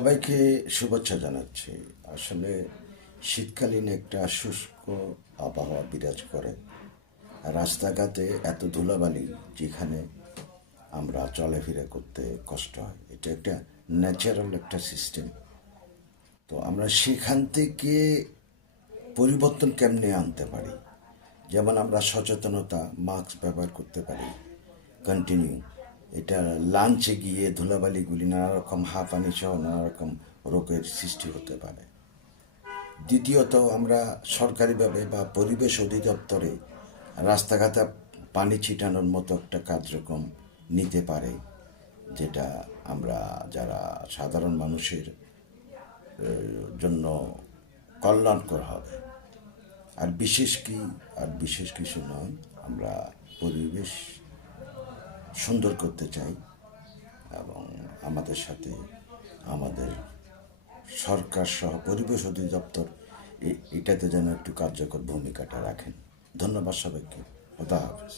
সবাইকে শুভেচ্ছা জানাচ্ছি। আসলে শীতকালীন একটা শুষ্ক আবহাওয়া বিরাজ করে। রাস্তাঘাটে এত ধুলাবালি, যেখানে আমরা চলাফেরা করতে কষ্ট হয়। এটা একটা ন্যাচারাল একটা সিস্টেম। তো আমরা সেখান থেকে পরিবর্তন কেমনে আনতে পারি? যেমন আমরা সচেতনতা, মাস্ক ব্যবহার করতে পারি কন্টিনিউ। এটা লাঞ্চে গিয়ে ধুলাবালিগুলি নানা রকম হাঁপানি সহ নানা রকম রোগের সৃষ্টি হতে পারে। দ্বিতীয়ত, আমরা সরকারিভাবে বা পরিবেশ অধিদপ্তরে রাস্তাঘাটে পানি ছিটানোর মতো একটা কার্যক্রম নিতে পারে, যেটা আমরা যারা সাধারণ মানুষের জন্য কল্যাণকর হবে। আর বিশেষ কিছু নয়, আমরা পরিবেশ সুন্দর করতে চাই এবং আমাদের সাথে আমাদের সরকার সহ পরিবেশ অধিদপ্তর এটাতে যেন একটু কার্যকর ভূমিকাটা রাখেন। ধন্যবাদ সবাইকে। খোদা হাফেজ।